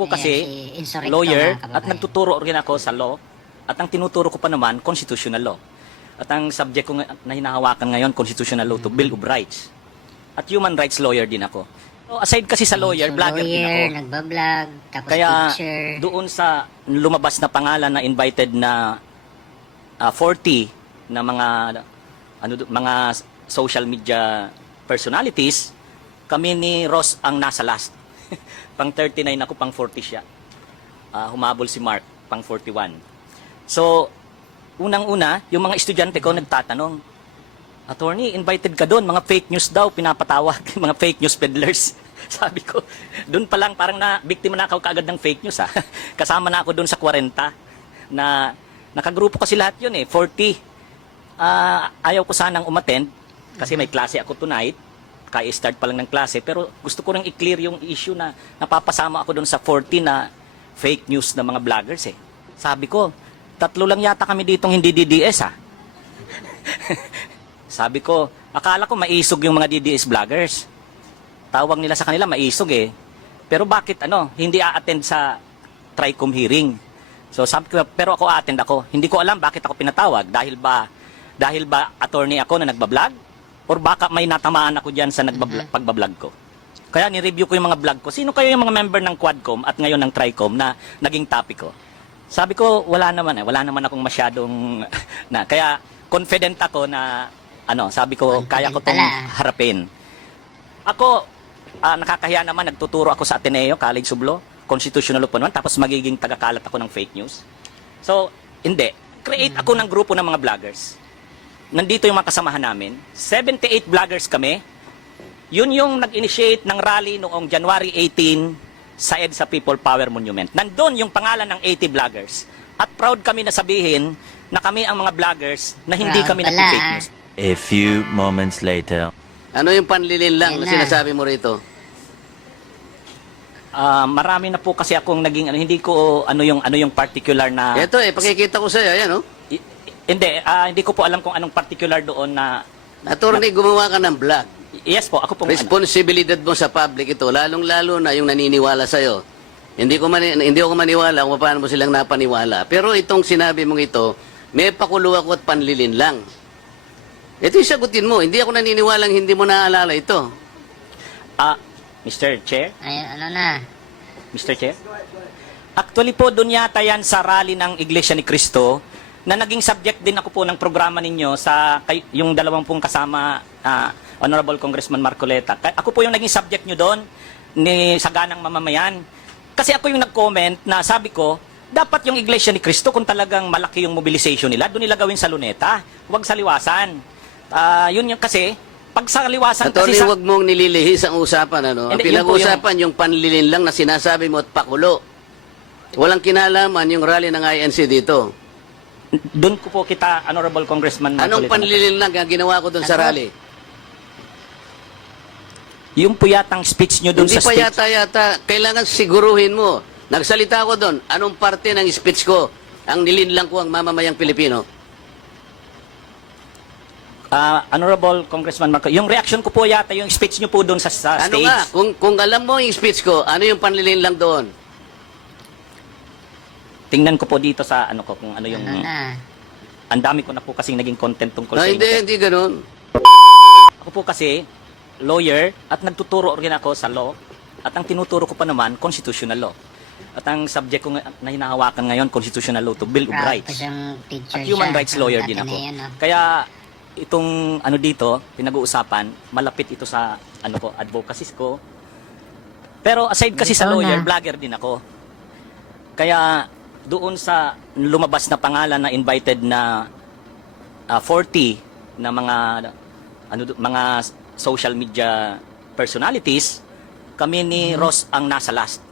po kasi si Insurrecto, lawyer mga at kababayan. nagtuturo rin ako sa law at ang tinuturo ko pa naman constitutional law. At ang subject ko na hinahawakan ngayon constitutional law to Bill of Rights. At human rights lawyer din ako. So, aside kasi sa lawyer, So, vlogger din ako. nagbablog, tapos Kaya teacher. doon sa lumabas na pangalan na invited na 40 na mga social media personalities, kami ni Ross ang nasa last. Pang 39 ako, pang 40 siya. Humabol si Mark, pang 41. So, unang-una, yung mga estudyante ko nagtatanong, Attorney, invited ka doon, mga fake news daw, pinapatawag, mga fake news peddlers. Sabi ko, doon pa lang parang biktima na ako kaagad ng fake news. Kasama na ako doon sa 40 na nakagrupo kasi lahat yun 40. Ayaw ko sanang umattend kasi may klase ako tonight. Kaya start pa lang ng klase, pero gusto ko ring i-clear yung issue na napapasama ako doon sa 40 na fake news na mga vloggers Sabi ko, 3 lang yata kami ditong hindi DDS Sabi ko, akala ko maisog yung mga DDS vloggers. Tawag nila sa kanila maisog Pero bakit hindi a-attend sa TRICOM hearing? So sabi ko, pero ako a-attend ako. Hindi ko alam bakit ako pinatawag. Dahil ba attorney ako na nagbablog? Or baka may natamaan ako dyan sa pagbablog ko. Kaya ni-review ko yung mga vlog ko. Sino kayo yung mga member ng Quadcom at ngayon ng TRICOM na naging topic ko? Sabi ko, wala naman wala naman akong masyadong kaya confident ako na sabi ko, kaya ko 'tong harapin. Ako, nakakahiya naman, nagtuturo ako sa Ateneo, College of Law, Constitutional Law po naman, tapos magiging tagakalat ako ng fake news. So, hindi. Create ako ng grupo ng mga vloggers. Nandito yung mga kasamahan namin. 78 vloggers kami. Yun yung nag-initiate ng rally noong January 18 sa EDSA People Power Monument. Nandun yung pangalan ng 80 vloggers. At proud kami na sabihin na kami ang mga vloggers na hindi kami nag-fake news. A few moments later. Ano yung panlilin lang Yan na na. sinasabi mo rito? Marami na po kasi akong naging hindi ko ano yung particular na Ito pakikita ko sa'yo, ayan hindi ko po alam kung anong particular doon na Attorney, gumawa ka ng vlog. yes po, ako pong Responsibilidad mo sa public ito, lalong-lalo na yung naniniwala sa'yo. Hindi ako maniwala kung paano mo silang napaniwala. Pero itong sinabi mong ito, may pakulo ako at panlilin lang. Ito yung sagutin mo. Hindi ako naniniwalang hindi mo naaalala ito. Mr. Chair, Ay, Mr. Chair. Actually po, doon yata yan sa rally ng Iglesia ni Cristo na naging subject din ako po ng programa ninyo sa yung 20 kasama Honorable Congressman Marcoleta. Ako po yung naging subject nyo doon ni Saganang Mamamayan. Kasi ako yung nag-comment na sabi ko, dapat yung Iglesia ni Cristo kung talagang malaki yung mobilization nila, doon nila gawin sa Luneta, huwag sa Liwasan. Yun yung kasi, pag sa Liwasan Attorney, kasi huwag mong nililihis ang usapan. Ang Hindi, yun po pinag-usapan yung panlilin lang na sinasabi mo at pakulo. Walang kinalaman yung rally ng INC dito. doon ko po kita, Honorable Congressman Anong Marcoleta. panlilin lang ang ginawa ko doon sa rally? Yung po yatang speech nyo doon Hindi sa pa speech. yata, kailangan siguruhin mo. Nagsalita ako doon, anong parte ng speech ko ang nilinlang ko ang mamamayang Pilipino? Honorable Congressman Marcoleta, yung reaction ko po yata, yung speech nyo po doon sa Ano stage. nga, kung alam mo yung speech ko, ano yung panlilin lang doon? Tingnan ko po dito sa kung ano yung... na. Ang dami ko na po kasing naging content tungkol No, sa inyo. hindi ganun. Ako po kasi, lawyer, at nagtuturo rin ako sa law, at ang tinuturo ko pa naman, constitutional law. At ang subject ko na hinahawakan ngayon, constitutional law to Bill of Proud Rights. pa siyang teacher At human siya. rights lawyer din ako. Ateneo, no? Kaya itong dito, pinag-uusapan, malapit ito sa advocacies ko. Pero aside kasi sa Ikaw lawyer, na. vlogger din ako. Kaya doon sa lumabas na pangalan na invited na 40 na mga social media personalities, kami ni Ross ang nasa last.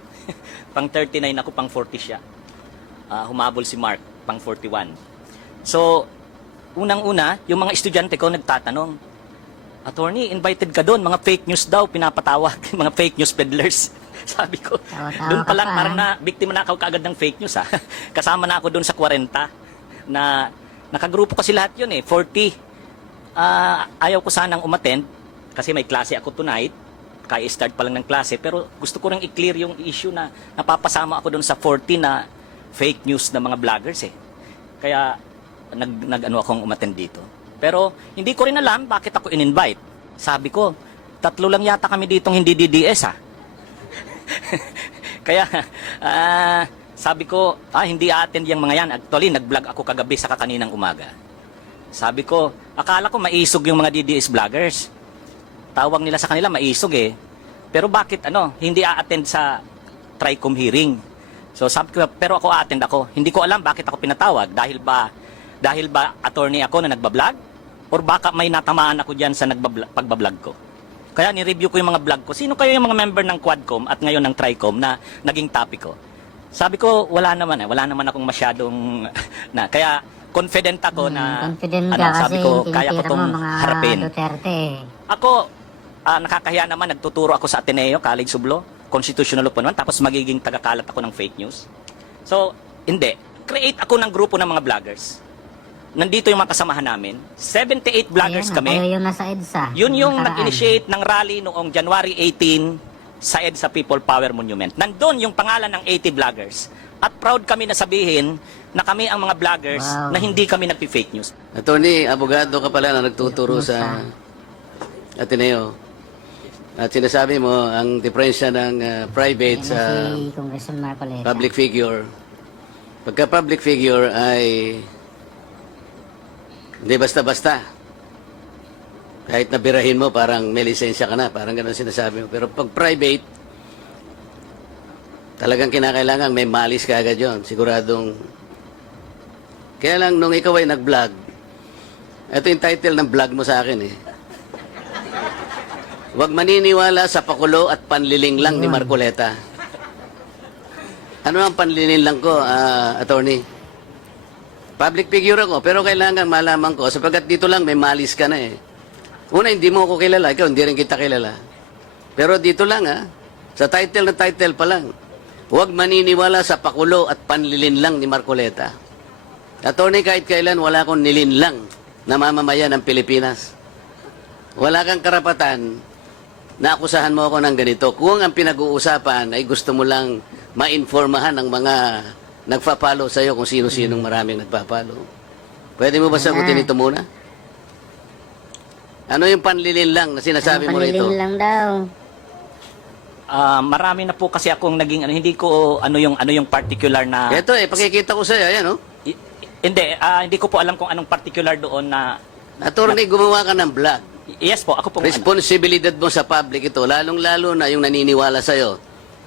Pang 39 ako, pang 40 siya. Humabol si Mark, pang 41. So, unang-una, yung mga estudyante ko nagtatanong, Attorney, invited ka doon, mga fake news daw, pinapatawag, mga fake news peddlers. Sabi ko, Tawa-tawa doon pa ka lang, pa, parang biktima na ako kaagad ng fake news Kasama na ako doon sa 40 na nakagrupo kasi lahat yun 40. Ayaw ko sanang umattend kasi may klase ako tonight. kaya start pa lang ng klase, pero gusto ko rin i-clear yung issue na napapasama ako doon sa 40 na fake news na mga vloggers eh. Kaya nag-ano akong umattend dito. Pero hindi ko rin alam bakit ako in-invite. Sabi ko, 3 lang yata kami ditong hindi DDS ha. Kaya sabi ko, hindi a-attend yung mga yan. Actually, nag-vlog ako kagabi sa kaninang umaga. Sabi ko, akala ko maisog yung mga DDS vloggers. Tawag nila sa kanila maisog eh. Pero bakit hindi a-attend sa TRICOM hearing? So sabi ko, pero ako a-attend ako. Hindi ko alam bakit ako pinatawag. Dahil ba attorney ako na nagbablog? Or baka may natamaan ako dyan sa pagbablog ko? Kaya ni-review ko yung mga vlog ko. Sino kayo yung mga member ng Quadcom at ngayon ng TRICOM na naging topic ko? Sabi ko, wala naman akong masyadong kaya confident ako na Confident ka kasi sabi ko, kaya ko tinitira tong mo mga harapin. Duterte. Ako, nakakahiya naman, nagtuturo ako sa Ateneo, College of Law, Constitutional Law po naman, tapos magiging tagakalat ako ng fake news. So, hindi. Create ako ng grupo ng mga vloggers. Nandito yung mga kasamahan namin. 78 vloggers kami. Kayo yung nasa EDSA. Yun yung nakaraan. nag-initiate ng rally noong January 18 sa EDSA People Power Monument. Nandun yung pangalan ng 80 vloggers. At proud kami na sabihin na kami ang mga vloggers Wow. na hindi kami nagpi-fake news. Attorney, abogado ka pala na nagtuturo sa Ateneo. At sinasabi mo, ang diferensya ng private Yan sa si Congressman Marcoleta. public figure. Pagka public figure ay hindi basta-basta. Kahit nabirahin mo, parang may lisensya ka na. Parang ganun sinasabi mo. Pero pag private, talagang kinakailangan may malis ka agad yun. Siguradong. Kaya lang, nung ikaw ay nag-vlog, ito yung title ng vlog mo sa akin eh. Huwag maniniwala sa pakulo at panliling lang ni Marcoleta. Ano ang panliling lang ko, attorney? Public figure ako, pero kailangan malaman ko, sapagkat dito lang may malis ka na eh. Una, hindi mo ako kilala, ikaw hindi rin kita kilala. Pero dito lang sa title na title pa lang, huwag maniniwala sa pakulo at panlilin lang ni Marcoleta. Attorney, kahit kailan wala akong nilinlang na mamamayan ng Pilipinas. Wala kang karapatan na akusahan mo ako ng ganito. Kung ang pinag-uusapan ay gusto mo lang ma-informahan ng mga nagpa-follow sa'yo kung sino-sinong maraming nagpa-follow. Pwede mo ba sagutin ito muna? Ano yung panlilin lang na sinasabi mo rito? Panliling lang daw. Marami na po kasi akong naging hindi ko ano yung particular na Ito pakikita ko sa'yo, ayan hindi ko po alam kung anong particular doon na Attorney, gumawa ka ng vlog. yes po, ako po Responsibilidad mo sa public ito, lalong-lalo na yung naniniwala sa'yo.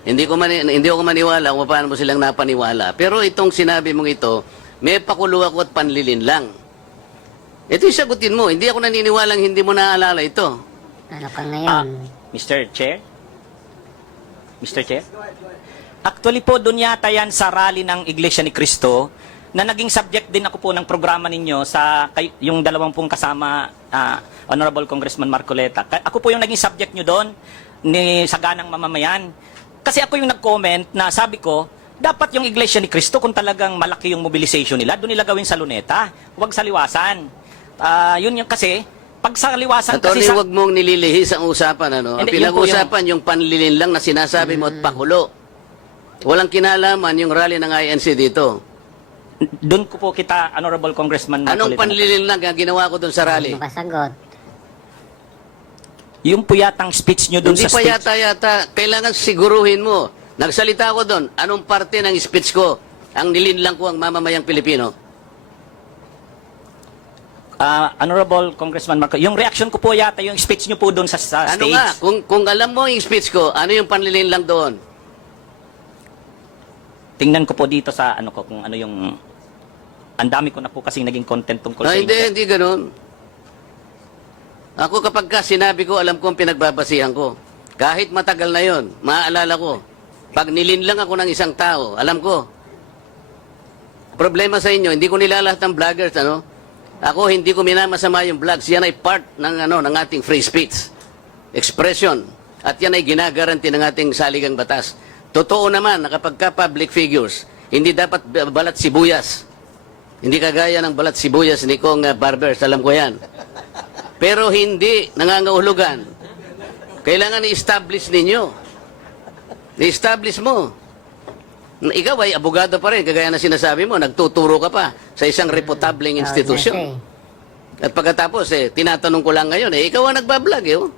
Hindi ako maniwala kung paano mo silang napaniwala. Pero itong sinabi mong ito, may pakulo ako at panlilin lang. Ito yung sagutin mo. Hindi ako naniniwalang hindi mo naaalala ito. Ano ka ngayon? Mr. Chair? Mr. Chair? Actually po, doon yata yan sa rally ng Iglesia ni Cristo na naging subject din ako po ng programa ninyo sa yung dalawang pong kasama Honorable Congressman Marcoleta. Ako po yung naging subject nyo doon ni Saganang Mamamayan. Kasi ako yung nag-comment na sabi ko, dapat yung Iglesia ni Cristo kung talagang malaki yung mobilization nila, doon nila gawin sa Luneta, huwag sa Liwasan. Yun yung kasi, pag sa Liwasan Attorney, kasi sa... huwag mong nililihis ang usapan. Ang Hindi, yun po pinag-usapan yung panlilin lang na sinasabi mo at pakulo. Walang kinalaman yung rally ng INC dito. Doon ko po kita, Honorable Congressman Anong Marcoleta. panlilin lang ang ginawa ko doon sa rally? Makasagot. Yung po yatang speech nyo doon Hindi sa pa speech... yata, kailangan siguruhin mo. Nagsalita ako doon, anong parte ng speech ko ang nilinlang ko ang mamamayang Pilipino? Honorable Congressman Marcoleta, yung reaction ko po yata, yung speech nyo po doon sa Ano stage. nga, kung alam mo yung speech ko, ano yung panlilinlang doon? Tingnan ko po dito sa ano ko, kung ano yung... Ang dami ko na po kasi naging content tungkol sa inyo. Hindi ganun. Ako kapag sinabi ko, alam ko ang pinagbabasihan ko. Kahit matagal na yon, maaalala ko. Pag nilinlang ako ng isang tao, alam ko. Problema sa inyo, hindi ko nilalahat ng vloggers, Ako, hindi ko minamasama yung vlogs. Yan ay part ng ating free speech. Expression. At yan ay ginagaranti ng ating saligang batas. Totoo naman na kapag public figures, hindi dapat balat sibuyas. Hindi kagaya ng balat sibuyas ni Kong Barbers, alam ko yan. Pero hindi nangangahulugan Kailangan i-establish ninyo. I-establish mo. Ikaw ay abogado pa rin, kagaya na sinasabi mo, nagtuturo ka pa sa isang reputableng institusyon. At pagkatapos, tinatanong ko lang ngayon, ikaw ang nagbablog, oh.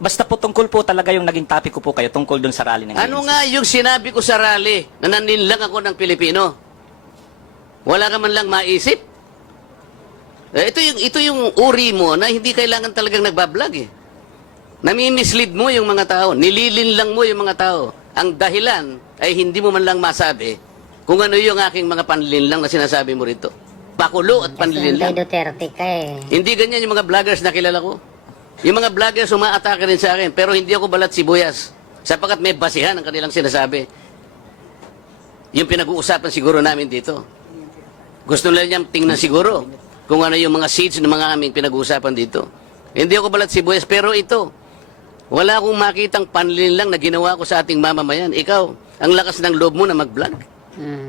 Basta po tungkol po talaga yung naging topic ko po kayo tungkol dun sa rally ng Ano ANC. nga yung sinabi ko sa rally na naninlang ako ng Pilipino? Wala ka man lang maisip? Ito yung uri mo na hindi kailangan talagang nagbablog, eh. Nami-mislead mo yung mga tao, nililinlang mo yung mga tao. Ang dahilan ay hindi mo man lang masabi kung ano yung aking mga panlilinlang na sinasabi mo rito. Pakulo at panlilinlang. Kasi Duterte ka eh. Hindi ganyan yung mga vloggers na kilala ko. Yung mga vloggers umaatake rin sa akin, pero hindi ako balat sibuyas. Sapagkat may basihan ang kanilang sinasabi. Yung pinag-uusapan siguro namin dito. Gusto nila niyang tingnan siguro kung ano yung mga seeds ng mga aming pinag-uusapan dito. Hindi ako balat sibuyas, pero ito, wala akong makitang panlilinlang na ginawa ko sa ating mamamayan. Ikaw, ang lakas ng loob mo na mag-vlog.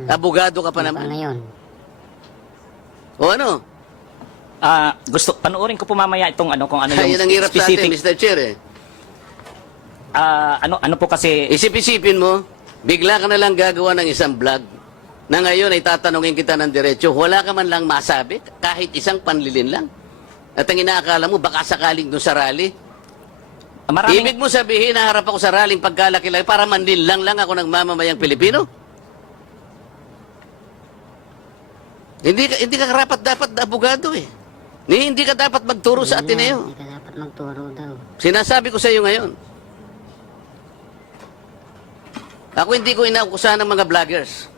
Abogado ka pa naman. Ngayon. O ano? Gusto panoorin ko po mamaya itong ano kung ano yung Yan ang hirap sa atin, specific Mr. Chair, eh. ano po kasi Isip-isipin mo, bigla ka na lang gagawa ng isang vlog na ngayon ay tatanungin kita ng diretso, wala ka man lang masabi, kahit isang panlilin lang. At ang inaakala mo, baka sakaling doon sa rally. Ibig mo sabihin, naharap ako sa rallyng pagkalaki-laki para manlinlang lang ako ng mamamayang Pilipino? Hindi ka karapat dapat na abogado, eh. Hindi ka dapat magturo sa Ateneo. Hindi ka dapat magturo daw. Sinasabi ko sa iyo ngayon. Ako hindi ko inaukusahan ng mga vloggers.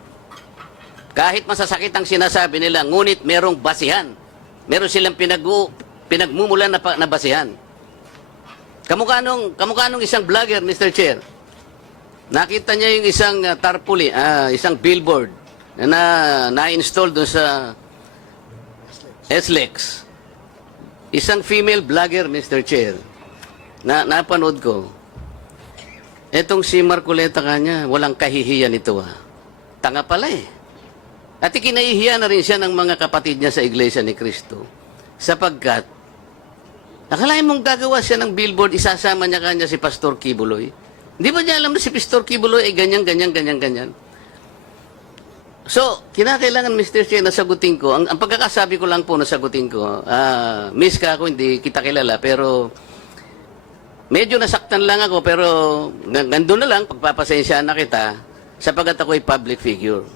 Kahit masasakit ang sinasabi nila, ngunit merong basihan. Meron silang pinagmumulan na basihan. Kamukha nung isang vlogger, Mr. Chair. Nakita niya yung isang tarpaulin, isang billboard na na-install doon sa SLEX. Isang female vlogger, Mr. Chair, na napanood ko. Etong si Marcoleta kanya, walang kahihiyan ito, ah. Tanga pala, eh. At ikinahihiya na rin siya ng mga kapatid niya sa Iglesia ni Cristo. Sapagkat, akalain mong gagawa siya ng billboard, isasama niya kanya si Pastor Kibuloy. Hindi ba niya alam na si Pastor Kibuloy ay ganyan. So, kinakailangan, Mr. Chair, na sagutin ko. Ang pagkakasabi ko lang po na sagutin ko, miss ka ako, hindi kita kilala, pero medyo nasaktan lang ako, pero nandun na lang, pagpapasensyahan na kita, sapagkat ako ay public figure.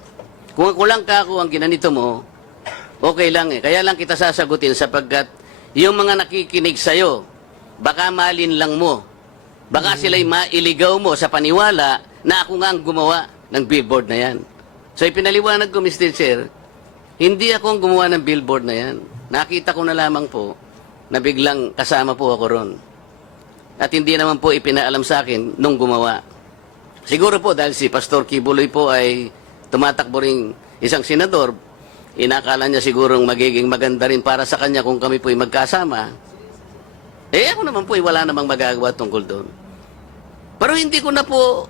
Kung ako lang ka ako ang ginanito mo, okay lang eh. Kaya lang kita sasagutin sapagkat yung mga nakikinig sa'yo, baka malinlang mo. Baka sila'y mailigaw mo sa paniwala na ako nga ang gumawa ng billboard na yan. So ipinaliwanag ko, Mr. Chair, hindi ako ang gumawa ng billboard na yan. Nakita ko na lamang po na biglang kasama po ako ron. At hindi naman po ipinaalam sa akin nung gumawa. Siguro po dahil si Pastor Kibuloy po ay tumatakbo ring isang senador, inakala niya sigurong magiging maganda rin para sa kanya kung kami po'y magkasama. Ako naman po'y wala namang magagawa tungkol doon. Pero hindi ko na po,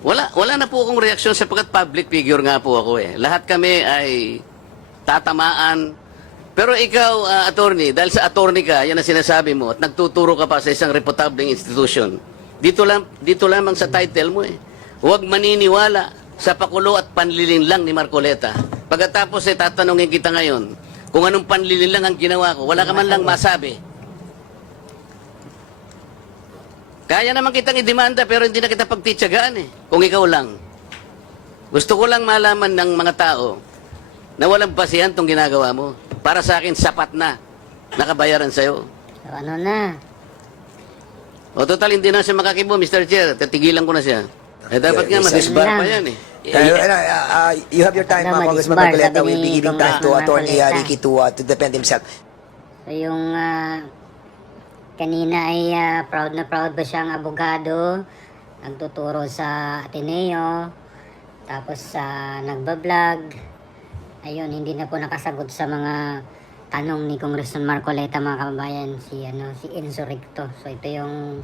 wala na po akong reaksyon sapagkat public figure nga po ako eh. Lahat kami ay tatamaan. Pero ikaw, attorney, dahil sa attorney ka, yan ang sinasabi mo, at nagtuturo ka pa sa isang reputableng institution, dito lamang sa title mo eh. Huwag maniniwala sa pakulo at panlilinlang ni Marcoleta. Pagkatapos tatanungin kita ngayon kung anong panlilinlang ang ginawa ko, wala ka man lang masabi. Kaya naman kitang idemanda pero hindi na kita pagtitsagaan eh, kung ikaw lang. Gusto ko lang malaman ng mga tao na walang basihan tong ginagawa mo. Para sa akin, sapat na nakabayaran sa'yo. So ano na? O total, hindi na siya makakibo, Mr. Chair. Tatigilan ko na siya. Dapat nga, madisbar pa yan eh. You have your time, Dapat Congressman ma-disbar, Marcoleta. sabi We'll be ni giving time to Congressman Attorney Marcoleta. Ricky to defend himself. So yung kanina ay proud na proud ba siyang abogado, nagtuturo sa Ateneo, tapos nagbablog. Ayun, hindi na po nakasagot sa mga tanong ni Congressman Marcoleta, mga kababayan, si Enzo Recto. So ito yung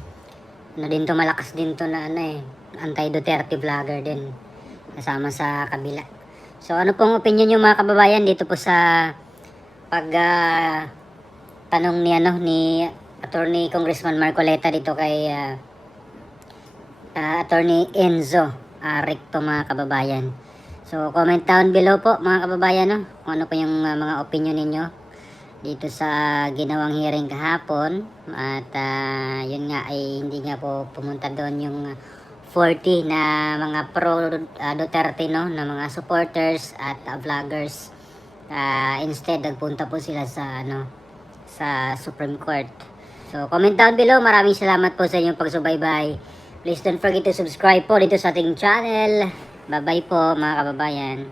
din to, malakas din to na anti-Duterte vlogger din, kasama sa kabila. So ano pong opinion nyo, mga kababayan, dito po sa tanong ni Attorney Congressman Marcoleta dito kay Attorney Enzo Recto, mga kababayan. So comment down below po, mga kababayan, no, kung ano po yung mga opinion ninyo dito sa ginawang hearing kahapon. At yun nga ay hindi nga po pumunta doon yung 40 na mga pro Duterte, no, na mga supporters at vloggers. Instead nagpunta po sila sa sa Supreme Court. So comment down below. Maraming salamat po sa inyong pagsubaybay. Please don't forget to subscribe po dito sa ating channel. Bye bye po, mga kababayan.